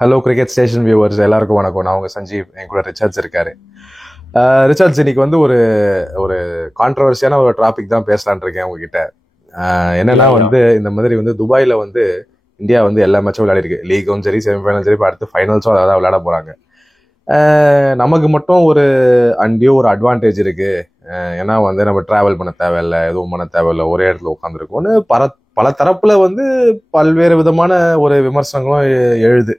Hello cricket station viewers எல்லாருக்கும் வணக்கம். நான் உங்க சஞ்சீவ், என் கூட ரிச்சர்ட்ஸ் இருக்காரு. ரிச்சர்ட்ஸ், இன்னைக்கு வந்து ஒரு ஒரு கான்ட்ரவர்சியான ஒரு டாபிக் தான் பேசலான் இருக்கேன் உங்ககிட்ட. என்னன்னா வந்து இந்த மாதிரி வந்து துபாயில வந்து இந்தியா வந்து எல்லா மேட்சும் விளையாடிருக்கு. லீக்கும் சரி, செமிஃபைனல் சரி, இப்போ அடுத்து ஃபைனல்ஸும் அதான் விளையாட போறாங்க. நமக்கு மட்டும் ஒரு அண்டியோ ஒரு அட்வான்டேஜ் இருக்கு. ஏன்னா வந்து நம்ம டிராவல் பண்ண தேவையில்லை, எதுவும் பண்ண தேவையில்லை, ஒரே இடத்துல உட்காந்துருக்கோம்னு பல தரப்புல வந்து பல்வேறு விதமான ஒரு விமர்சனங்களும் எழுது.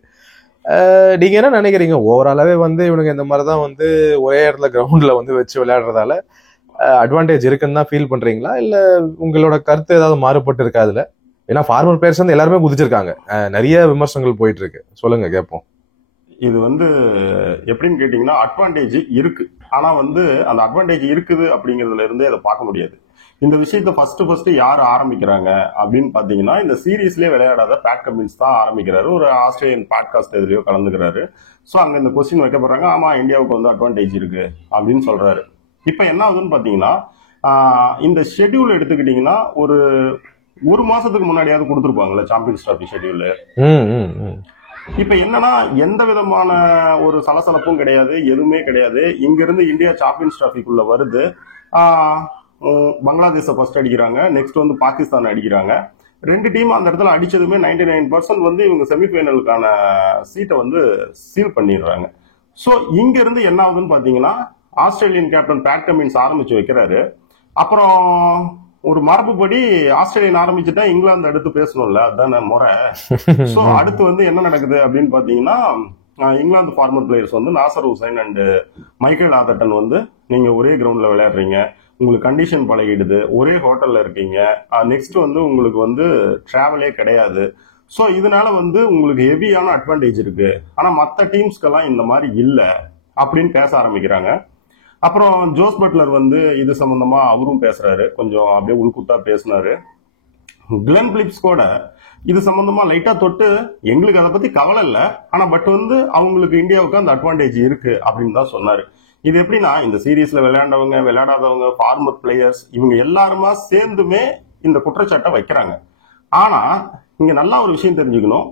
நீங்க என்ன நினைக்கிறீங்க? ஓவராலாவே வந்து இவனுங்க இந்த மாதிரிதான் வந்து ஒரே இடத்துல கிரவுண்ட்ல வந்து வச்சு விளையாடுறதால அட்வான்டேஜ் இருக்குன்னு தான் ஃபீல் பண்றீங்களா, இல்ல உங்களோட கருத்து ஏதாவது மாறுபட்டு இருக்கா அதுல? ஏன்னா ஃபார்மர் பிளேயர்ஸ் வந்து எல்லாருமே குதிச்சிருக்காங்க, நிறைய விமர்சனங்கள் போயிட்டு இருக்கு. சொல்லுங்க, கேட்போம். இது வந்து எப்படின்னு கேட்டீங்கன்னா, அட்வான்டேஜ் இருக்கு. ஆனா வந்து அந்த அட்வான்டேஜ் இருக்குது அப்படிங்கறதுல இருந்தே அதை பார்க்க முடியாது. இந்த விஷயத்த ஃபர்ஸ்ட் யார் ஆரம்பிக்கிறாங்க அப்படின்னு பாத்தீங்கன்னா, இந்த சீரீஸ்லயே விளையாடாத பேட் கமின்ஸ் தான் ஆரம்பிக்கிறாரு. ஒரு ஆஸ்திரேலியன் பாட்காஸ்ட் எதுலயோ கலந்துக்கிறாரு. சோ அங்க இந்த கொஸ்டின் வைக்கப்படுறாங்க. ஆமா, இந்தியாவுக்கு வந்து அட்வான்டேஜ் இருக்கு அப்படின்னு சொல்றாரு. இப்ப என்ன ஆகுதுன்னு பாத்தீங்கன்னா, இந்த ஷெட்யூல் எடுத்துக்கிட்டீங்கன்னா ஒரு மாசத்துக்கு முன்னாடியாவது கொடுத்துருப்பாங்கல்ல சாம்பியன்ஸ் டிராபி ஷெட்யூல். இப்ப என்னன்னா, எந்த விதமான ஒரு சலசலப்பும் கிடையாது, எதுவுமே கிடையாது. இங்க இருந்து இந்தியா சாம்பியன்ஸ் டிராபிக்குள்ள வருது. பங்களாதேஷ ஃபர்ஸ்ட் அடிக்கிறாங்க, நெக்ஸ்ட் வந்து பாகிஸ்தான் அடிக்கிறாங்க. ரெண்டு டீம் அந்த இடத்துல அடிச்சதுமே 99% வந்து இவங்க செமிஃபைனலுக்கான சீட்டை வந்து சீல் பண்ணிடுறாங்க. சோ இங்க இருந்து என்ன ஆகுதுன்னு பாத்தீங்கன்னா, ஆஸ்திரேலியன் கேப்டன் பேட் கமின்ஸ் ஆரம்பிச்சு வைக்கிறாரு. அப்புறம் ஒரு மரபுப்படி ஆஸ்திரேலியன் ஆரம்பிச்சுட்டா இங்கிலாந்து அடுத்து பேசணும்ல, அதுதானே முறை. சோ அடுத்து வந்து என்ன நடக்குது அப்படின்னு பாத்தீங்கன்னா, இங்கிலாந்து ஃபார்மர் பிளேயர்ஸ் வந்து நாசர் ஹுசைன் அண்ட் மைக்கேல் ஆதர்டன் வந்து, நீங்க ஒரே கிரவுண்ட்ல விளையாடுறீங்க, உங்களுக்கு கண்டிஷன் பழகிடுது, ஒரே ஹோட்டல்ல இருக்கீங்க, நெக்ஸ்ட் வந்து உங்களுக்கு வந்து டிராவலே கிடையாது. சோ இதனால வந்து உங்களுக்கு ஹெவியான அட்வான்டேஜ் இருக்கு. ஆனா மற்ற டீம்ஸ்க்கெல்லாம் இந்த மாதிரி இல்ல அப்படின்னு பேச ஆரம்பிக்கிறாங்க. அப்புறம் ஜோஸ் பட்லர் வந்து இது சம்பந்தமா அவரும் பேசுறாரு, கொஞ்சம் அப்படியே உள்குத்தா பேசினாரு. கிளென் பிலிப்ஸ் கூட இது சம்பந்தமா லைட்டா தொட்டு, எங்களுக்கு அதை பத்தி கவலை இல்ல, ஆனா பட் வந்து அவங்களுக்கு இந்தியாவுக்கு அந்த அட்வான்டேஜ் இருக்கு அப்படின்னு தான் சொன்னாரு. இது எப்படின்னா, இந்த சீரீஸ்ல விளையாண்டவங்க, விளையாடாதவங்க, ஃபார்மர் பிளேயர்ஸ், இவங்க எல்லாருமா சேர்ந்துமே இந்த குற்றச்சாட்டை வைக்கிறாங்க. ஆனா இங்க நல்லா ஒரு விஷயம் தெரிஞ்சுக்கணும்.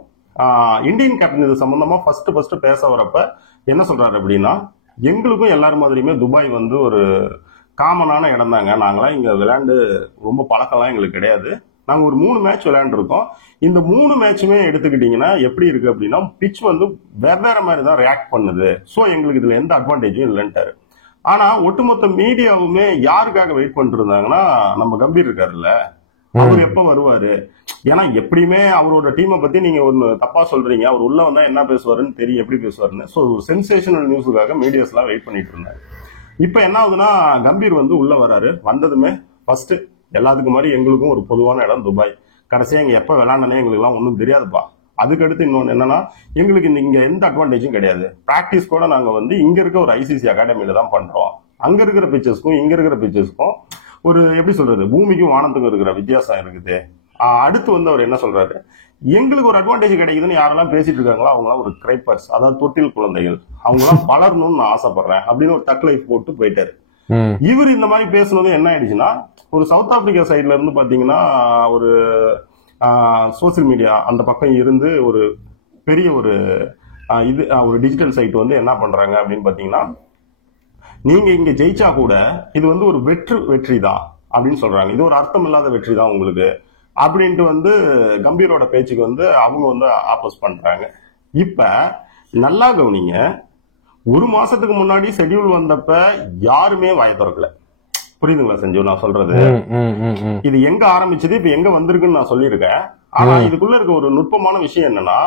இந்தியன் கேப்டன் இது சம்பந்தமா ஃபர்ஸ்ட் பேச வரப்ப என்ன சொல்றாரு அப்படின்னா, எங்களுக்கும் எல்லாரும் மாதிரியுமே துபாய் வந்து ஒரு காமனான இடம் தாங்க, நாங்களாம் இங்க விளையாண்டு ரொம்ப பழக்கம்லாம் எங்களுக்கு கிடையாது, நாங்க ஒரு 3 மேட்ச் விளையாண்டுருக்கோம். இந்த 3 மேட்சுமே எடுத்துக்கிட்டீங்கன்னா எப்படி இருக்கு அப்படின்னா, பிட்ச் வந்து வெவ்வேற மாதிரி தான் ரியாக்ட் பண்ணுது. சோ எங்களுக்கு இதுல எந்த அட்வான்டேஜும் இல்லைன்ட்டாரு. ஆனா ஒட்டுமொத்த மீடியாவுமே யாருக்காக வெயிட் பண்ணிட்டு இருந்தாங்கன்னா, நம்ம கம்பீர் இருக்காருல்ல, அவர் எப்ப வருவாரு. ஏன்னா எப்படியுமே அவரோட டீமை பத்தி நீங்க ஒன்னு தப்பா சொல்றீங்க, அவர் உள்ள வந்தா என்ன பேசுவாருன்னு தெரியும், எப்படி பேசுவாருன்னு. சோ ஒரு சென்சேஷனல் நியூஸுக்காக மீடியாஸ் எல்லாம் வெயிட் பண்ணிட்டு இருந்தாரு. இப்ப என்ன ஆகுதுன்னா, கம்பீர் வந்து உள்ள வராரு. வந்ததுமே ஃபர்ஸ்ட் எல்லாத்துக்கும் மாதிரி எங்களுக்கும் ஒரு பொதுவான இடம் துபாய், கடைசியா இங்க எப்ப விளையாண்டனே எங்களுக்கு எல்லாம் ஒன்றும் தெரியாதுப்பா. அதுக்கடுத்து இன்னொன்னு என்னன்னா, எங்களுக்கு இங்க எந்த அட்வான்டேஜும் கிடையாது. பிராக்டிஸ் கூட நாங்க வந்து இங்க இருக்க ஒரு ஐசிசி அகாடமியில தான் பண்றோம். அங்க இருக்கிற பிச்சர்ஸ்க்கும் இங்க இருக்கிற பிச்சர்ஸ்க்கும் ஒரு எப்படி சொல்றது, பூமிக்கும் வானத்துக்கும் இருக்கிற வித்தியாசம் இருக்குது. அடுத்து வந்து அவர் என்ன சொல்றாரு, எங்களுக்கு ஒரு அட்வான்டேஜ் கிடைக்குதுன்னு யாரெல்லாம் பேசிட்டு இருக்காங்களோ அவங்களாம் ஒரு கிரைப்பர்ஸ், அதாவது தொட்டில் குழந்தைகள், அவங்களாம் வளரணும்னு நான் ஆசைப்படுறேன் அப்படின்னு ஒரு டக் லைஃப் போட்டு போயிட்டாரு. இவர் இந்த மாதிரி பேசுனது என்ன ஆயிடுச்சுன்னா, ஒரு சவுத் ஆப்பிரிக்கா சைட்ல இருந்து பாத்தீங்கன்னா ஒரு சோசியல் மீடியா அந்த பக்கம் இருந்து ஒரு பெரிய ஒரு ஒரு டிஜிட்டல் சைட் வந்து என்ன பண்றாங்க அப்படின்னு பாத்தீங்கன்னா, நீங்க இங்க ஜெயிச்சா கூட இது வந்து ஒரு வெற்றி தான் அப்படின்னு சொல்றாங்க, இது ஒரு அர்த்தம் இல்லாத வெற்றி தான் உங்களுக்கு அப்படின்ட்டு வந்து கம்பீரோட பேச்சுக்கு வந்து அவங்க வந்து ஆப்போஸ் பண்றாங்க. இப்ப நல்லா கவனிங்க, ஒரு மாசத்துக்கு முன்னாடி ஷெட்யூல் வந்தப்ப யாருமே வாய திறக்கல. புரியுதுங்களா சஞ்சீவ் நான் சொல்றது? இது எங்க ஆரம்பிச்சது, இப்ப எங்க வந்திருக்குன்னு நான் சொல்லியிருக்கேன். ஆனா இதுக்குள்ள இருக்க ஒரு நுட்பமான விஷயம் என்னன்னா,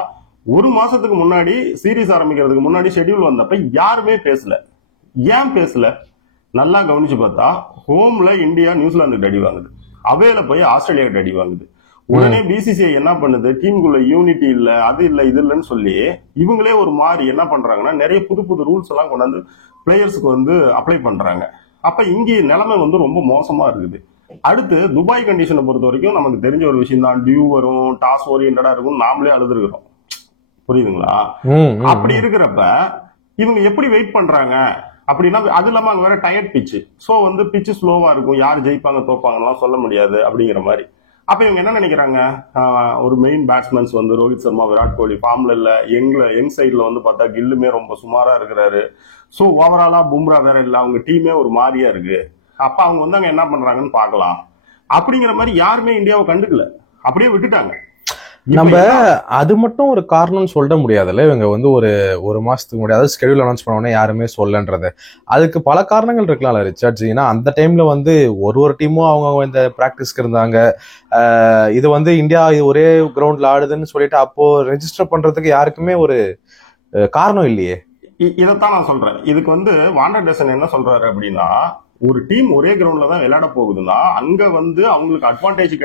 ஒரு மாசத்துக்கு முன்னாடி சீரீஸ் ஆரம்பிக்கிறதுக்கு முன்னாடி ஷெட்யூல் வந்தப்ப யாருமே பேசல. ஏன் பேசல? நல்லா கவனிச்சு பார்த்தா, ஹோம்ல இந்தியா நியூசிலாந்துக்கு அடி வாங்குது, அவேல போய் ஆஸ்திரேலியாவுக்கு அடி வாங்குது. உடனே பிசிசிஐ என்ன பண்ணுது, டீமுக்குள்ள யூனிட்டி இல்ல, அது இல்ல, இது இல்லைன்னு சொல்லி இவங்களே ஒரு மாதிரி என்ன பண்றாங்கன்னா, நிறைய புது ரூல்ஸ் எல்லாம் கொண்டாந்து பிளேயர்ஸுக்கு வந்து அப்ளை பண்றாங்க. அப்ப இங்கே நிலைமை வந்து ரொம்ப மோசமா இருக்குது. அடுத்து துபாய் கண்டிஷனை பொறுத்த வரைக்கும் நமக்கு தெரிஞ்ச ஒரு விஷயம் தான், டியூ வரும், டாஸ் ஓரியன்டா இருக்கும், நாமளே அழுதுருக்கிறோம். புரியுதுங்களா? அப்படி இருக்கிறப்ப இவங்க எப்படி வெயிட் பண்றாங்க அப்படின்னா, அது இல்லாம அங்க வேற டயர்ட் பிச்சு. சோ வந்து பிச்சு ஸ்லோவா இருக்கும், யார் ஜெயிப்பாங்க தோப்பாங்கலாம் சொல்ல முடியாது அப்படிங்கிற மாதிரி. அப்ப இவங்க என்ன நினைக்கிறாங்க, ஒரு மெயின் பேட்ஸ்மேன்ஸ் வந்து ரோஹித் சர்மா, விராட் கோலி ஃபார்ம்ல இல்ல, யங் சைட்ல வந்து பார்த்தா கில்லுமே ரொம்ப சுமாரா இருக்கிறாரு. சோ ஓவராலா பும்ரா வேற இல்ல, அவங்க டீமே ஒரு மாதிரியா இருக்கு. அப்ப அவங்க வந்து அங்க என்ன பண்றாங்கன்னு பாக்கலாம் அப்படிங்கிற மாதிரி யாருமே இந்தியாவை கண்டுக்கல, அப்படியே விட்டுட்டாங்க. நம்ம அது மட்டும் ஒரு காரணம்னு சொல்ல முடியாதுல்ல. இவங்க வந்து ஒரு மாசத்துக்கு முன்னாடி அதாவது ஸ்கெடியூல் அனௌன்ஸ் பண்ண யாருமே சொல்லன்றது, அதுக்கு பல காரணங்கள் இருக்கலாம்ல ரிச்சர்ட்ஸ். ஏன்னா அந்த டைம்ல வந்து ஒரு டீமும் அவங்க இந்த பிராக்டிஸ்க்கு இருந்தாங்க. இது வந்து இந்தியா ஒரே கிரவுண்ட்ல ஆடுதுன்னு சொல்லிட்டு அப்போ ரெஜிஸ்டர் பண்றதுக்கு யாருக்குமே ஒரு காரணம் இல்லையே. இதைத்தான் நான் சொல்றேன். இதுக்கு வந்து வாண்டர் டெசன் என்ன சொல்றாரு அப்படின்னா, ஒரு டீம் ஒரே கிரவுண்ட்ல தான் விளையாட போகுதுன்னா அங்க வந்து அவங்களுக்கு அட்வான்டேஜ்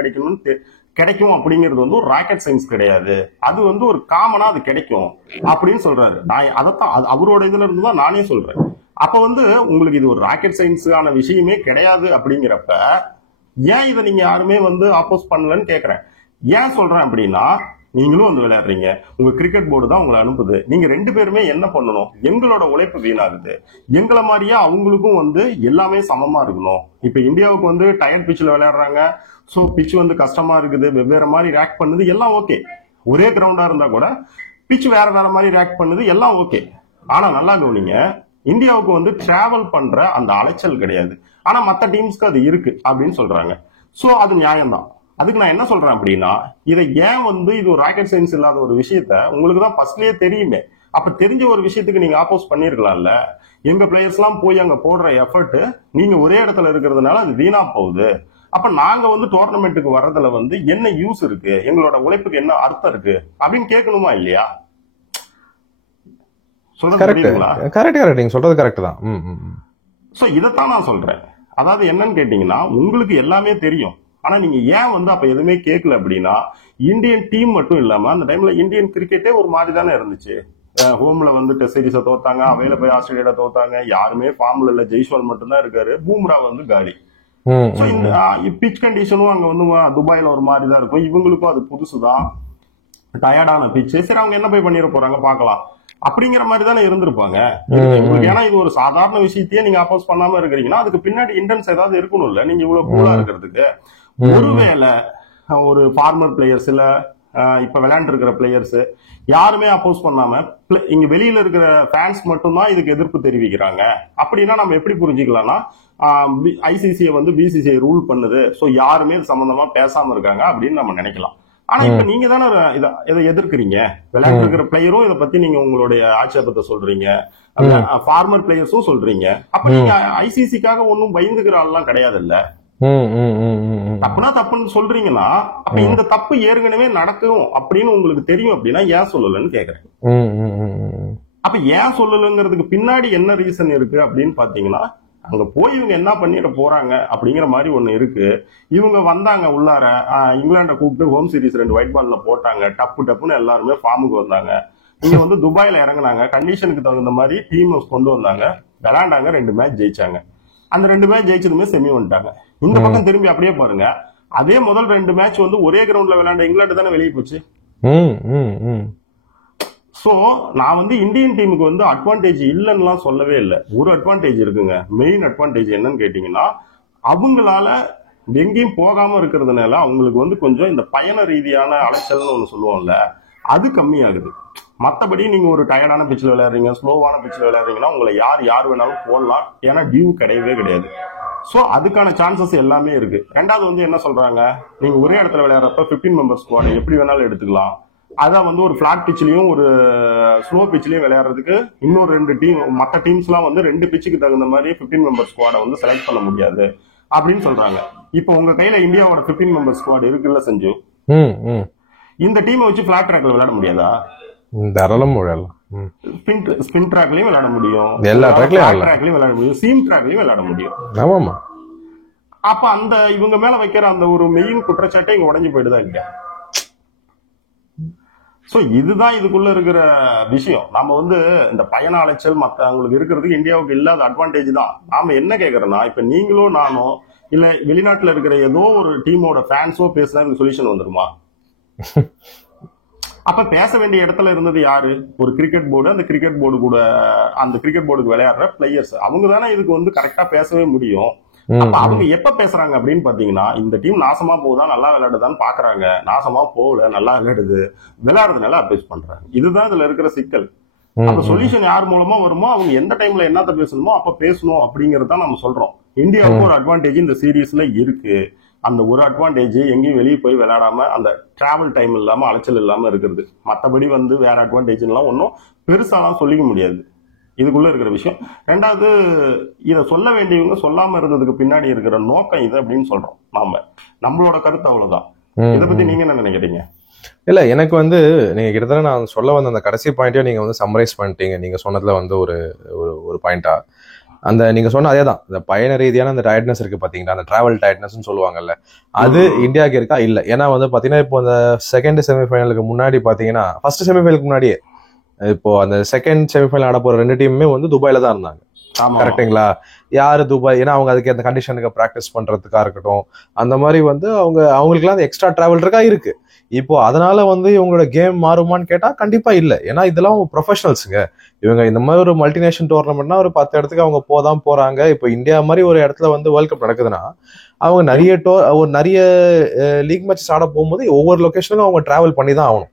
கிடைக்கும் அப்படிங்கிறது வந்து ஒரு ராக்கெட் சயின்ஸ் கிடையாது, அது வந்து ஒரு காமனா அது கிடைக்கும் அப்படின்னு சொல்றாரு. நான் அதைத்தான் அவரோட இதுல இருந்து தான் நானே சொல்றேன். அப்ப வந்து உங்களுக்கு இது ஒரு ராக்கெட் சயின்ஸான விஷயமே கிடையாது அப்படிங்கிறப்ப ஏன் இதை நீங்க யாருமே வந்து ஆப்போஸ் பண்ணலன்னு கேக்குறேன். ஏன் சொல்றேன் அப்படின்னா, நீங்களும் வந்து விளையாடுறீங்க, உங்க கிரிக்கெட் போர்டு தான் உங்களை அனுப்புது, நீங்க 2 பேருமே என்ன பண்ணணும், எங்களோட உழைப்பு வீணாகுது, எங்களை மாதிரியே அவங்களுக்கும் வந்து எல்லாமே சமமா இருக்கணும். இப்ப இந்தியாவுக்கு வந்து டயர் பிச்சில் விளையாடுறாங்க, சோ பிச் வந்து கஷ்டமா இருக்குது, வெவ்வேறு மாதிரி ரேக் பண்ணுது, எல்லாம் ஓகே. ஒரே கிரவுண்டா இருந்தா கூட பிச் வேற வேற மாதிரி ரேக் பண்ணுது, எல்லாம் ஓகே. ஆனா நல்லா கவனிங்க, இந்தியாவுக்கு வந்து டிராவல் பண்ற அந்த அலைச்சல் கிடையாது, ஆனா மத்த டீம்ஸ்க்கு அது இருக்கு அப்படின்னு சொல்றாங்க. சோ அது நியாயம்தான். அதுக்கு நான் என்ன சொல்றேன் அப்படின்னா, இதை ஏன் வந்து இது ஒரு ராக்கெட் சயின்ஸ் இல்லாத ஒரு விஷயத்த உங்களுக்கு தான் ஃபர்ஸ்ட்லயே தெரியுமே, அப்ப தெரிஞ்ச ஒரு விஷயத்துக்கு நீங்க ஆப்போஸ் பண்ணிருக்கலாம்ல. எங்க பிளேயர்ஸ் எல்லாம் போய் அங்க போடுற எஃபர்ட் நீங்க ஒரே இடத்துல இருக்கிறதுனால அது வீணா போகுது. அப்ப நாங்க வந்து டோர்னமெண்ட்டுக்கு வர்றதுல வந்து என்ன யூஸ் இருக்கு, எங்களோட உழைப்புக்கு என்ன அர்த்தம் இருக்கு அப்படின்னு கேட்கணுமா இல்லையா? சொல்றது நீங்க சொல்றது கரெக்ட் தான். சோ இதைத்தான் நான் சொல்றேன். அதாவது என்னன்னு கேட்டீங்கன்னா, உங்களுக்கு எல்லாமே தெரியும், ஆனா நீங்க ஏன் வந்து அப்ப எதுவுமே கேட்கல அப்படின்னா, இந்தியன் டீம் மட்டும் இல்லாம அந்த டைம்ல இந்தியன் கிரிக்கெட்டே ஒரு மாதிரி தானே இருந்துச்சு. ஹோம்ல வந்து டெஸ்ட் சீரிஸ தோத்தாங்க, அவையில போய் ஆஸ்திரேலியா தோத்தாங்க, யாருமே ஃபார்ம்ல இல்ல, ஜெய்ஸ்வால் மட்டும் தான் இருக்காரு, பூம்ரா வந்து காலி. பிச் கண்டிஷனும் அங்க வந்து துபாயில ஒரு மாதிரி தான் இருக்கும், இவங்களுக்கும் அது புதுசுதான், டயர்டான பிச். சரி அவங்க என்ன போய் பண்ணிட போறாங்க பாக்கலாம் அப்படிங்கிற மாதிரி தானே இருந்திருப்பாங்க. ஏன்னா இது ஒரு சாதாரண விஷயத்தையே நீங்க அப்போஸ் பண்ணாம இருக்கிறீங்கன்னா அதுக்கு பின்னாடி இன்டென்ஸ் ஏதாவது இருக்கணும்ல, நீங்க இவ்வளவு கூலா இருக்கிறதுக்கு. ஒருவேளை ஒரு ஃபார்மர் பிளேயர்ஸ் இல்ல இப்ப விளையாண்டு இருக்கிற பிளேயர்ஸ் யாருமே அப்போஸ் பண்ணாம இங்க வெளியில இருக்கிற ஃபேன்ஸ் மட்டும்தான் இதுக்கு எதிர்ப்பு தெரிவிக்கிறாங்க அப்படின்னா நம்ம எப்படி புரிஞ்சுக்கலாம்னா, ஐசிசிஐ வந்து பிசிசிஐ ரூல் பண்ணுது, சோ யாருமே இது சம்பந்தமா பேசாம இருக்காங்க அப்படின்னு நம்ம நினைக்கலாம். ஆனா இப்ப நீங்க தானே இதை எதிர்க்கிறீங்க, விளையாட்டு இருக்கிற பிளேயரும் இதை பத்தி நீங்க உங்களுடைய ஆட்சேபத்தை சொல்றீங்க, ஃபார்மர் பிளேயர்ஸும் சொல்றீங்க. அப்ப நீங்க ஐசிசிக்காக ஒன்னும் பயந்துக்கிற ஆள்லாம் கிடையாது இல்ல. தப்புனா தப்புன்னு சொல்றீங்கன்னா அப்ப இந்த தப்பு ஏற்கனவே நடக்கும் அப்படின்னு உங்களுக்கு தெரியும் அப்படின்னா ஏன் சொல்லலன்னு கேக்குறேன். அப்ப ஏன் சொல்லலங்கிறதுக்கு பின்னாடி என்ன ரீசன் இருக்கு அப்படின்னு பாத்தீங்கன்னா, அங்க போய் இவங்க என்ன பண்ணிட போறாங்க அப்படிங்கிற மாதிரி ஒண்ணு இருக்கு. இவங்க வந்தாங்க உள்ளார, இங்கிலாண்டை கூப்பிட்டு ஹோம் சீரிஸ் 2 ஒயிட் பால்ல போட்டாங்க, டப்புன்னு எல்லாருமே ஃபார்முக்கு வந்தாங்க. இங்க வந்து துபாயில இறங்கினாங்க, கண்டிஷனுக்கு தகுந்த மாதிரி டீம் கொண்டு வந்தாங்க, விளையாண்டாங்க, 2 மேட்ச் ஜெயிச்சாங்க. அந்த 2 மேட்ச் ஜெயிச்சதுமே செமி வந்துட்டாங்க. இந்த பக்கம் திரும்பி அப்படியே பாருங்க, அதே முதல் 2 மேட்ச் வந்து ஒரே கிரவுண்ட்ல விளையாண்ட இங்கிலாந்து தானே வெளியே போச்சு. சோ நான் வந்து இந்தியன் டீமுக்கு வந்து அட்வான்டேஜ் இல்லைன்னு சொல்லவே இல்லை, ஒரு அட்வான்டேஜ் இருக்குங்க. மெயின் அட்வான்டேஜ் என்னன்னு கேட்டீங்கன்னா, அவங்களால எங்கேயும் போகாம இருக்கிறதுனால அவங்களுக்கு வந்து கொஞ்சம் இந்த பயண ரீதியான அலைச்சல்னு ஒண்ணு சொல்லுவோம்ல, அது கம்மியாகுது. மற்றபடி நீங்க ஒரு டயர்டான பிச்சில் விளையாடுறீங்க, ஸ்லோவான பிச்சில் விளையாடுறீங்கன்னா உங்களை யார் வேணாலும் போடலாம், ஏன்னா டியூ கிடையவே கிடையாது. சோ அதுக்கான சான்சஸ் எல்லாமே இருக்கு. ரெண்டாவது வந்து என்ன சொல்றாங்க, நீங்க ஒரே இடத்துல விளையாடுறப்ப 15 மெம்பர் ஸ்குவாட் எப்படி வேணாலும் எடுத்துக்கலாம். அதான் வந்து ஒரு பிளாட் பிச்சிலையும் ஒரு ஸ்லோ பிச்சிலையும் விளையாடுறதுக்கு இன்னொரு 2 டீம், மற்ற டீம்ஸ் எல்லாம் வந்து 2 பிச்சுக்கு தகுந்த மாதிரி 15 மெம்பர் ஸ்குவாடை வந்து செலக்ட் பண்ண முடியாது அப்படின்னு சொல்றாங்க. இப்போ உங்க கையில இந்தியாவோட 15 மெம்பர் ஸ்குவாட் இருக்குல்ல சஞ்சு, இந்த டீமை வச்சு பிளாட் ட்ராக்ல விளையாட முடியாதா? தாராளமா விளையாடலாம். ஸ்பின் ட்ராக்லயும் விளையாட முடியும், எல்லா ட்ராக்லயும் விளையாட முடியும், சீம் ட்ராக்லயும் விளையாட முடியும். ஆமாமா. அப்ப அந்த இவங்க மேல வைக்கிற அந்த ஒரு மெயின் குற்றச்சாட்டை இங்க உடஞ்சு போயிடுதா இல்லையா? சோ இதுதான் இதுக்குள்ள இருக்கிற விஷயம். நம்ம வந்து இந்த பயண அலைச்சல் மத்த அவங்களுக்கு இருக்கிறதுக்கு இந்தியாவுக்கு இல்லாத அட்வான்டேஜ் தான். நாம என்ன கேக்குறோம்னா, இப்ப நீங்களும் நானோ இல்ல வெளிநாட்டுல இருக்கிற ஏதோ ஒரு டீமோட ஃபேன்ஸோ பேசினா சொல்யூஷன் வந்துருமா? அப்ப பேச வேண்டிய இடத்துல இருந்தது யாரு? ஒரு கிரிக்கெட் போர்டு. அந்த கிரிக்கெட் போர்டு கூட அந்த கிரிக்கெட் போர்டுக்கு விளையாடுற பிளேயர்ஸ், அவங்க தானே இதுக்கு வந்து கரெக்டா பேசவே முடியும். அப்ப அவங்க எப்ப பேசுறாங்க அப்படின்னு பாத்தீங்கன்னா, இந்த டீம் நாசமா போகுதா நல்லா விளையாடுதான்னு பாக்குறாங்க. நாசமா போகல, நல்லா விளையாடுது, விளையாடுறதுனால அட்வைஸ் பண்றாங்க. இதுதான் இதுல இருக்கிற சிக்கல். அப்ப சொல்யூஷன் யார் மூலமா வருமோ அவங்க எந்த டைம்ல என்னத்த பேசணுமோ அப்ப பேசணும் அப்படிங்கறத நம்ம சொல்றோம். இந்தியாவுக்கு ஒரு அட்வான்டேஜ் இந்த சீரீஸ்ல இருக்கு. அந்த ஒரு அட்வான்டேஜ் எங்கேயும் வெளியே போய் விளையாடாம அந்த டிராவல் டைம் இல்லாம அலைச்சல் இல்லாம இருக்கிறது. மத்தபடி வேற அட்வான்டேஜ் எல்லாம் ஒன்னும் பெருசாலாம் சொல்லிக்க முடியாது. இதுக்குள்ள இருக்கிற விஷயம். ரெண்டாவது, இத சொல்ல வேண்டியவங்க சொல்லாம இருந்ததுக்கு பின்னாடி இருக்கிற நோக்கம் இது அப்படின்னு சொல்றோம். நம்மளோட கருத்து அவ்வளவுதான். இதை பத்தி நீங்க என்ன நினைக்கிறீங்க? இல்ல, எனக்கு நீங்க கிட்டத்தட்ட நான் சொல்ல வந்த அந்த கடைசி பாயிண்டையும் நீங்க சம்மரைஸ் பண்ணிட்டீங்க. நீங்க சொன்னதுல ஒரு பாயிண்டா நீங்க சொன்ன அதேதான். இந்த பயண ரீதியான அந்த டயர்ட்னஸ் இருக்கு பாத்தீங்கன்னா, அந்த டிராவல் டயர்ட்னஸ் சொல்லுவாங்கல்ல, அது இந்தியாவுக்கு இருக்கா? இல்ல. ஏன்னா பாத்தீங்கன்னா இப்போ அந்த செகண்ட் செமிஃபைனலுக்கு முன்னாடி பாத்தீங்கன்னா, ஃபர்ஸ்ட் செமிஃபைனலுக்கு முன்னாடியே இப்போ அந்த செகண்ட் செமிஃபைனல் ஆட போற 2 டீமுமே துபாயில தான் இருந்தாங்க. கரெக்டுங்களா? யாரு துபாய், ஏன்னா அவங்க அதுக்கு அந்த கண்டிஷனுக்கு பிராக்டிஸ் பண்றதுக்கா இருக்கட்டும், அந்த மாதிரி அவங்களுக்குலாம் அந்த எக்ஸ்ட்ரா டிராவல் இருக்கு. இப்போ அதனால இவங்களோட கேம் மாறுமான்னு கேட்டா கண்டிப்பா இல்ல. ஏன்னா இதெல்லாம் ப்ரொஃபஷனல்ஸுங்க. இவங்க இந்த மாதிரி ஒரு மல்டிநேஷனல் டோர்னமெண்ட்னா ஒரு 10 இடத்துக்கு அவங்க போறாங்க. இப்போ இந்தியா மாதிரி ஒரு இடத்துல வேர்ல்ட் கப் நடக்குதுன்னா அவங்க நிறைய லீக் மேட்சஸ் ஆட போகும்போது ஒவ்வொரு லொகேஷனுக்கும் அவங்க டிராவல் பண்ணி தான் ஆகணும்.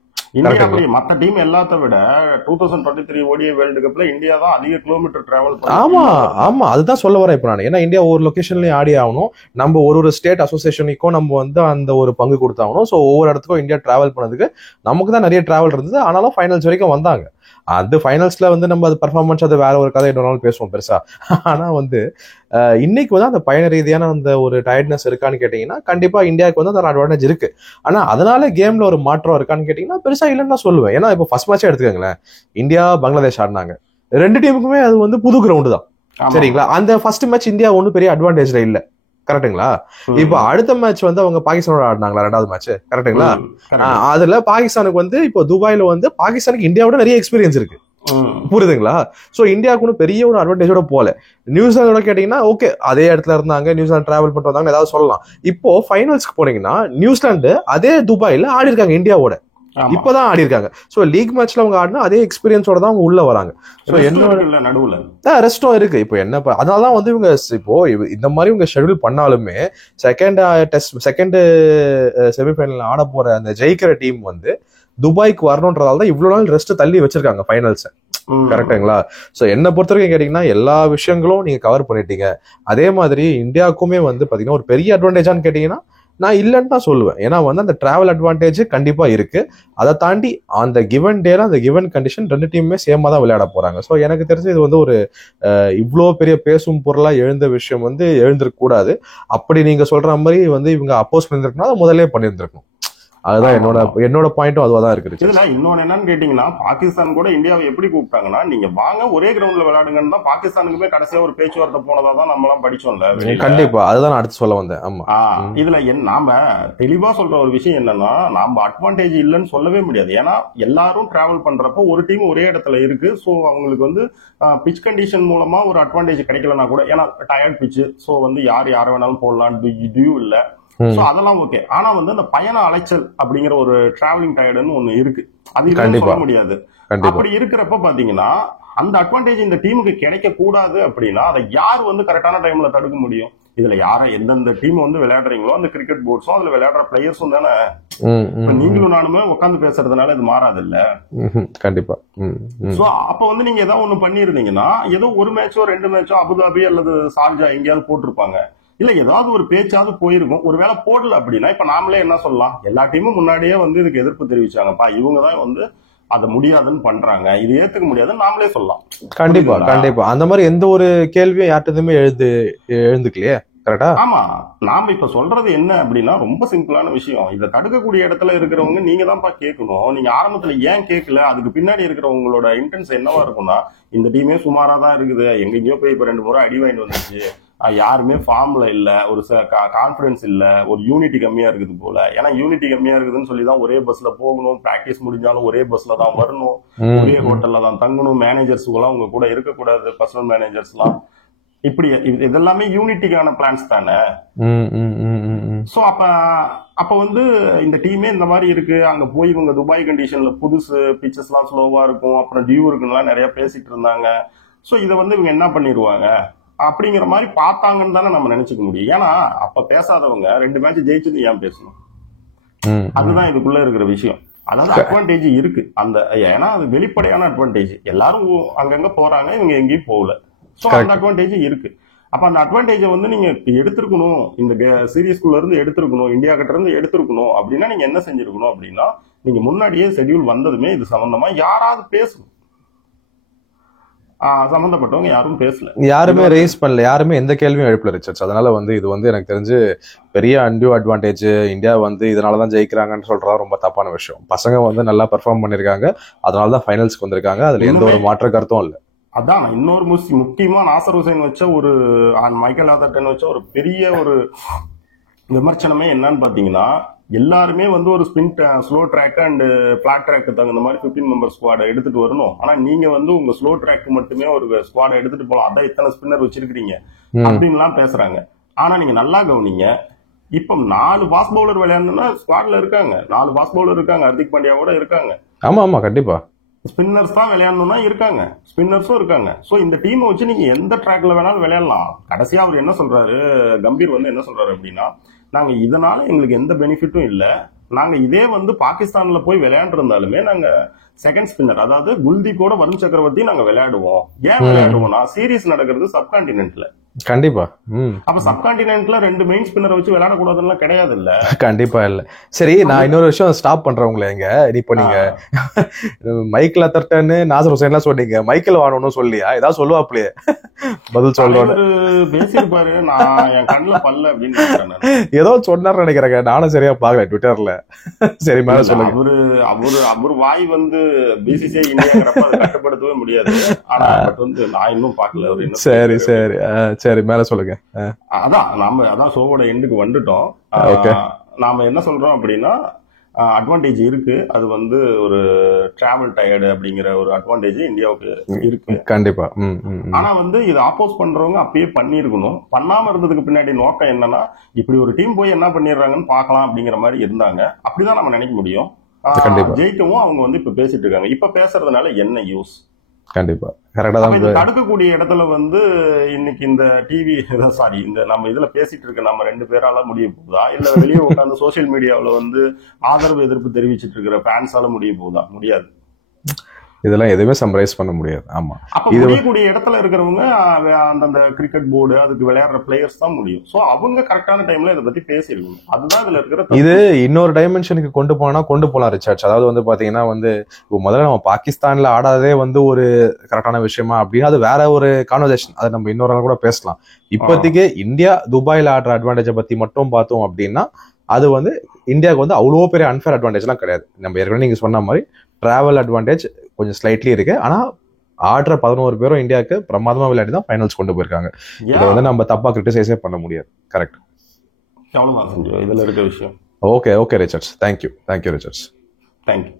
மத்த டீம் எல்லாத்த விட 2023 ஓடிஐ வேர்ல்டு கப்ல இந்தியா தான் அதிக கிலோமீட்டர் டிராவல் பண்ணி. ஆமா அதுதான் சொல்ல வரேன் இப்ப நான். ஏன்னா இந்தியா ஒவ்வொரு லொகேஷன்லயும் ஆடி ஆகணும். நம்ம ஒரு ஸ்டேட் அசோசியேஷனுக்கும் நம்ம அந்த ஒரு பங்கு கொடுத்தாகணும். ஸோ ஒவ்வொரு இடத்துக்கும் இந்தியா டிராவல் பண்ணதுக்கு நமக்கு தான் நிறைய டிராவல் இருந்தது. ஆனாலும் ஃபைனல்ஸ் வரைக்கும் வந்தாங்க. அது ஃபைனல்ஸ்ல நம்ம அது பர்ஃபார்மன்ஸ் அது வேற ஒரு கதை இன்னொரு பேசுவோம் பெருசா. ஆனா இன்னைக்கு அந்த பயண ரீதியான அந்த ஒரு டயர்ட்னஸ் இருக்கான்னு கேட்டீங்கன்னா கண்டிப்பா இந்தியாவுக்கு அந்த அட்வான்டேஜ் இருக்கு. ஆனா அதனால கேம்ல ஒரு மாற்றம் இருக்கான்னு கேட்டீங்கன்னா பெருசா இல்லைன்னு தான் சொல்லுவேன். ஏன்னா இப்போ ஃபர்ஸ்ட் மேட்சே எடுத்துக்கோங்களேன், இந்தியா பங்களாதேஷ் ஆடினாங்க. 2 டீமுக்குமே அது புது கிரவுண்டு தான். சரிங்களா? அந்த ஃபர்ஸ்ட் மேட்ச் இந்தியா ஒன்னும் பெரிய அட்வான்டேஜ்ல இல்ல. கரெக்டுங்களா? இப்ப அடுத்த மேட்ச் அவங்க பாகிஸ்தானோட ஆடினாங்களா, 2வது மேட்ச். கரெக்டுங்களா? அதுல பாகிஸ்தானுக்கு இப்போ துபாயில பாகிஸ்தானுக்கு இந்தியாவோட நிறைய எக்ஸ்பீரியன்ஸ் இருக்கு. புரியுதுங்களா? சோ இந்தியாவுக்கு பெரிய ஒரு அட்வான்டேஜோட போல. நியூசிலாந்தோட கேட்டீங்கன்னா ஓகே, அதே இடத்துல இருந்தாங்க, நியூசிலாந்து டிராவல் பண்ணிட்டு வந்தாங்க, ஏதாவது சொல்லலாம். இப்போ ஃபைனல்ஸ்க்கு போனீங்கன்னா நியூசிலாந்து அதே துபாயில ஆடி இருக்காங்க இந்தியாவோட. இப்பதான் ஆடி இருக்காங்க. சோ லீக் மேட்ச்ல அவங்க ஆடினா அதே எக்ஸ்பீரியன்ஸோட தான் அவங்க உள்ள வராங்க. சோ என்னோட நடுவுல ரெஸ்டும் இருக்கு. இப்போ என்ன அதனாலதான் இவங்க இப்போ இந்த மாதிரி இவங்க ஷெட்யூல் பண்ணாலுமே செகண்ட் செமிஃபைனல் ஆட போற அந்த ஜெயிக்கிற டீம் துபாய்க்கு வரணும்ன்றதால தான் இவ்வளவு நாள் ரெஸ்ட் தள்ளி வச்சிருக்காங்க ஃபைனல்ஸ். கரெக்டுங்களா? சோ என்ன பொறுத்த வரைக்கும் கேட்டீங்கன்னா எல்லா விஷயங்களும் நீங்க கவர் பண்ணிட்டீங்க. அதே மாதிரி இந்தியாவுக்குமே பாத்தீங்கன்னா ஒரு பெரிய அட்வான்டேஜான்னு கேட்டீங்கன்னா நான் இல்லைன்னு தான் சொல்லுவேன். ஏன்னா அந்த டிராவல் அட்வான்டேஜ் கண்டிப்பா இருக்கு. அதை தாண்டி அந்த கிவன் டேல அந்த கிவன் கண்டிஷன் 2 டீமுமே சேமா தான் விளையாட போறாங்க. ஸோ எனக்கு தெரிஞ்சு இது ஒரு இவ்வளோ பெரிய பேசும் பொருளா எழுந்த விஷயம் எழுந்திருக்க கூடாது. அப்படி நீங்க சொல்ற மாதிரி இவங்க அப்போஸ் பண்ணிருக்கணும், அதை முதலே பண்ணியிருந்திருக்கணும். அதுதான் என்னோட பாயிண்டும் அதுவா தான் இருக்கு. இதுல இன்னொன்னு என்னன்னு கேட்டீங்கன்னா, பாகிஸ்தான் கூட இந்தியாவை எப்படி கூப்பிட்டாங்கன்னா, நீங்க வாங்க ஒரே கிரவுண்ட்ல விளையாடுங்கன்னு தான் பாகிஸ்தானுக்குமே கடைசியா ஒரு பேச்சுவார்த்தை போனதா தான் நம்ம எல்லாம் படிச்சோம்ல. கண்டிப்பா அதுதான் நான் அடுத்து சொல்ல வந்தேன். ஆமா, இதுல நாம தெளிவா சொல்ற ஒரு விஷயம் என்னன்னா, நாம அட்வான்டேஜ் இல்லைன்னு சொல்லவே முடியாது. ஏன்னா எல்லாரும் டிராவல் பண்றப்போ ஒரு டீம் ஒரே இடத்துல இருக்கு. சோ அவங்களுக்கு பிச் கண்டிஷன் மூலமா ஒரு அட்வான்டேஜ் கிடைக்கலன்னா கூட, ஏன்னா டயர்ட் பிச், சோ யார வேணாலும் போடலாம், டியூ இல்ல. சோ அதெல்லாம் ஓகே. ஆனா அந்த பயண அலைச்சல் அப்படிங்கிற ஒரு டிராவலிங் டயர்டுன்னு ஒண்ணு இருக்கு. அது சொல்ல முடியாது. அப்படி இருக்கிறப்ப பாத்தீங்கன்னா அந்த அட்வான்டேஜ் இந்த டீமுக்கு கிடைக்க கூடாது அப்படின்னா அதை யார் கரெக்டான டைம்ல தடுக்க முடியும்? இதுல எந்தெந்த டீம் விளையாடுறீங்களோ அந்த கிரிக்கெட் போர்ட்ஸும் அதுல விளையாடுற பிளேயர்ஸும் தானே. நீங்களும் நானுமே உட்காந்து பேசுறதுனால இது மாறாது இல்ல. கண்டிப்பா. சோ அப்ப நீங்க ஏதாவது ஒண்ணு பண்ணிருந்தீங்கன்னா, ஏதோ ஒரு மேட்சோ 2 மேட்சோ அபுதாபி அல்லது ஷார்ஜா எங்கேயாவது போட்டிருப்பாங்க. இல்ல ஏதாவது ஒரு பேச்சாவது போயிருக்கும். ஒருவேளை போடல அப்படின்னா இப்ப நாமளே என்ன சொல்லலாம், எல்லா டீமும் முன்னாடியே இதுக்கு எதிர்ப்பு தெரிவிச்சாங்கப்பா, இவங்கதான் அதை முடியாதுன்னு பண்றாங்க, இது ஏத்துக்க முடியாதுன்னு நாமளே சொல்லலாம். கண்டிப்பா கண்டிப்பா. அந்த மாதிரி எந்த ஒரு கேள்வியும் யார்ட்டுமே எழுந்துக்கலையே. கரெக்டா? ஆமா. நாம இப்ப சொல்றது என்ன அப்படின்னா ரொம்ப சிம்பிளான விஷயம். இதை தடுக்கக்கூடிய இடத்துல இருக்கிறவங்க நீங்க தான்ப்பா கேட்கணும். நீங்க ஆரம்பத்துல ஏன் கேட்கல, அதுக்கு பின்னாடி இருக்கிறவங்களோட இன்டென்ஸ் என்னவா இருக்கும்னா, இந்த டீமே சுமாரா தான் இருக்குது, எங்கெங்கயோ போய் இப்ப 2 முறை அடி வாங்கிட்டு வந்துச்சு, யாருமே ஃபார்ம்ல இல்ல, ஒரு கான்பிடன்ஸ் இல்ல, ஒரு யூனிட்டி கம்மியா இருக்குது போல. ஏன்னா யூனிட்டி கம்மியா இருக்குதுன்னு சொல்லிதான் ஒரே பஸ்ல போகணும், பிராக்டிஸ் முடிஞ்சாலும் ஒரே பஸ்ல தான் வரணும், ஒரே ஹோட்டல்ல தான் தங்கணும், மேனேஜர்ஸ் எல்லாம் உங்க கூட இருக்கக்கூடாது, பர்சனல் மேனேஜர்ஸ் எல்லாம். இப்படி இதெல்லாமே யூனிட்டிக்கான பிளான்ஸ் தானே. சோ அப்ப இந்த டீமே இந்த மாதிரி இருக்கு, அங்க போய் இவங்க துபாய் கண்டிஷன்ல புதுசு, பிச்சஸ் எல்லாம் ஸ்லோவா இருக்கும், அப்புறம் டியூ இருக்குன்னு நிறைய பேசிட்டு இருந்தாங்க. சோ இதை இவங்க என்ன பண்ணிடுவாங்க, அப்படிங்கிற மாதிரி பார்த்தாங்கன்னு தானே நம்ம நினைச்சுக்க முடியும். ஏன்னா அப்ப பேசாதவங்க 2 மேட்ச் ஜெயிச்சது ஏன் பேசணும்? அதுதான் இதுக்குள்ள இருக்கிற விஷயம். அதாவது அட்வான்டேஜ் இருக்கு அந்த, ஏன்னா அது வெளிப்படையான அட்வான்டேஜ். எல்லாரும் அங்கங்க போறாங்க, இவங்க எங்கேயும் போகல. சோ அந்த அட்வான்டேஜ் இருக்கு. அப்ப அந்த அட்வான்டேஜை வந்து நீங்க எடுத்திருக்கணும், இந்த சீரீஸ்குள்ள இருந்து எடுத்திருக்கணும், இந்தியா கிட்ட இருந்து எடுத்திருக்கணும். அப்படின்னா நீங்க என்ன செஞ்சிருக்கணும் அப்படின்னா, நீங்க முன்னாடியே ஷெட்யூல் வந்ததுமே இது சம்பந்தமா யாராவது பேசணும். சம்பந்தப்பட்டவங்க யாரும் பேசல, யாருமே ரைஸ் பண்ணல, யாருமே எந்த கேள்வியும் எழுப்பல ரிச்சர்ட்ஸ். அதனால வந்து இது வந்து எனக்கு தெரிஞ்சு பெரிய அன்டியூ அட்வான்டேஜ். இந்தியா வந்து இதனாலதான் ஜெயிக்கிறாங்கன்னு சொல்றதா ரொம்ப தப்பான விஷயம். பசங்க வந்து நல்லா பெர்ஃபார்ம் பண்ணிருக்காங்க, அதனாலதான் ஃபைனல்ஸ்க்கு வந்திருக்காங்க. அதுல எந்த ஒரு மாற்று கருத்தும் இல்ல. அதான் இன்னொரு முக்கியமா நாசர் ஹுசைன் வச்ச ஒரு மைக்கேல் ஆதர்டன் வச்ச ஒரு பெரிய ஒரு விமர்சனமே என்னன்னு பாத்தீங்கன்னா, எல்லாருமே வந்து ஒரு sprint slow track and flat ட்ராக்கு தகுந்த மாதிரி 15 மெம்பர் ஸ்குவாடை எடுத்துட்டு வரணும். ஆனா நீங்க வந்து உங்க ஸ்லோ ட்ராக் மட்டுமே ஒரு ஸ்குவாடை எடுத்துட்டு போலாம், அதான் இத்தனை ஸ்பின்னர் வச்சிருக்கீங்க அப்படின்லாம் பேசுறாங்க. ஆனா நீங்க நல்லா கவனிங்க, இப்ப 4 ஃபாஸ்ட் பவுலர் விளையாடணும்னா ஸ்குவாட்ல இருக்காங்க, 4 ஃபாஸ்ட் பவுலர் இருக்காங்க, ஹர்திக் பாண்டியாவோட இருக்காங்க. ஆமா ஆமா கண்டிப்பா. ஸ்பின்னர்ஸ் தான் விளையாடணும்னா இருக்காங்க, ஸ்பின்னர்ஸும் இருக்காங்க. சோ இந்த டீமை வச்சு நீங்க எந்த ட்ராக்ல வேணாலும் விளையாடலாம். கடைசியா அவர் என்ன சொல்றாரு, கம்பீர் வந்து என்ன சொல்றாரு அப்படின்னா, நாங்க இதனால எங்களுக்கு எந்த பெனிஃபிட்டும் இல்ல, நாங்க இதே வந்து பாகிஸ்தான்ல போய் விளையாண்டுருந்தாலுமே நாங்க செகண்ட் ஸ்பின்னர், அதாவது குல்தீப்போட வருண் சக்கரவர்த்தி நாங்க விளையாடுவோம். ஏன் விளையாடுவோம்னா சீரீஸ் நடக்கிறது சப்கான்டினென்ட்ல. கண்டிப்பா. அப்ப சப்கான்டினென்ட்ல 2 மெயின் ஸ்பின்னர் வச்சு விளையாடக்கூடாதுன்னு கிடையாது இல்ல. கண்டிப்பா இல்ல. சரி, நான் இன்னொரு விஷயம் ஸ்டாப் பண்றேன் உங்களை. எங்க இப்போ நீங்க மைக்கேல் ஆதர்டன், நாசர் ஹுசைன் எல்லாம் சொன்னீங்க, மைக்கேல் வானோன்னு சொல்லியா ஏதாவது சொல்லுவாப்லையே பதில் சொல்றோம் பேசிருப்பாரு, நான் என் கண்ணுல பல்ல அப்படின்னு ஏதோ சொன்னார் நினைக்கிறேங்க, நானும் சரியா பாக்கல ட்விட்டர்ல. சரி மேல சொல்லுங்க. அவரு வாய் வந்து பிசிசிஐ இந்தியாங்கிறப்ப அதை கட்டுப்படுத்தவே முடியாது. ஆனா பட் வந்து நான் இன்னும் பாக்கல அவரு என்ன. சரி சரி சரி மேல சொல்லுங்க. அதான் ஷோவோட எண்டுக்கு வந்துட்டோம். நாம என்ன சொல்றோம் அப்படின்னா, அட்வான்டேஜ் இருக்கு. அது வந்து ஒரு டிராவல் டயர்டு அப்படிங்கிற ஒரு அட்வான்டேஜ் இந்தியாவுக்கு இருக்கு கண்டிப்பா. ஆனா வந்து இது ஆப்போஸ் பண்றவங்க அப்பயே பண்ணிருக்கணும். பண்ணாம இருந்ததுக்கு பின்னாடி நோக்கம் என்னன்னா, இப்படி ஒரு டீம் போய் என்ன பண்ணிடுறாங்கன்னு பாக்கலாம் அப்படிங்கிற மாதிரி இருந்தாங்க. அப்படிதான் நம்ம நினைக்க முடியும். ஜெயிக்கவும் அவங்க வந்து இப்ப பேசிட்டு இருக்காங்க. இப்ப பேசுறதுனால என்ன யூஸ்? கண்டிப்பா கரெக்டா தான். தடுக்கக்கூடிய இடத்துல வந்து இன்னைக்கு இந்த டிவி இந்த நம்ம இதுல பேசிட்டு இருக்க நம்ம 2 பேரால முடிய போகுதா, இல்ல வெளியே உட்காந்து சோசியல் மீடியாவில வந்து ஆதரவு எதிர்ப்பு தெரிவிச்சிட்டு இருக்கிற ஃபேன்ஸால முடிய போகுதா? முடியாது. இதெல்லாம் எதுவுமே சம்மரைஸ் பண்ண முடியாது. ஆமா, அப்ப முடியக்கூடிய இடத்துல இருக்கிறவங்க அந்தந்த கிரிக்கெட் போர்டு, அதுக்கு விளையாடுற பிளேயர்ஸ் தான் முடியும். சோ அவங்க கரெக்டான டைம்ல இதை பத்தி பேசிருக்கணும். அதுதான் இதுல இருக்கிற. இது இன்னொரு டைமென்ஷனுக்கு கொண்டு போலாம் ரிச்சர்ட்ஸ். அதாவது வந்து பாத்தீங்கன்னா வந்து முதல்ல நம்ம பாகிஸ்தான்ல ஆடாததே வந்து ஒரு கரெக்டான விஷயமா அப்படின்னா அது வேற ஒரு கான்வர்சேஷன், அதை நம்ம இன்னொரு நாள் கூட பேசலாம். இப்போதைக்கு இந்தியா துபாயில ஆடுற அட்வான்டேஜை பத்தி மட்டும் பார்த்தோம் அப்படின்னா அது வந்து இந்தியாவுக்கு வந்து அவ்வளோ பெரிய அன்ஃபேர் அட்வான்டேஜ்லாம் கிடையாது. நம்ம ஏற்கனவே நீங்க சொன்ன மாதிரி டிராவல் அட்வான்டேஜ் கொஞ்சம் ஸ்லைட்லி இருக்கு. ஆனா ஆடுற 11 பேரும் இந்தியாவுக்கு பிரமாதமா விளையாடி தான் ஃபைனல்ஸ் கொண்டு போயிருக்காங்க. இதை வந்து நம்ம தப்பா கிரிட்டிசைஸே பண்ண முடியாது. கரெக்ட். இதுல இருக்க விஷயம். Okay Richards, thank you Richards. Thank you.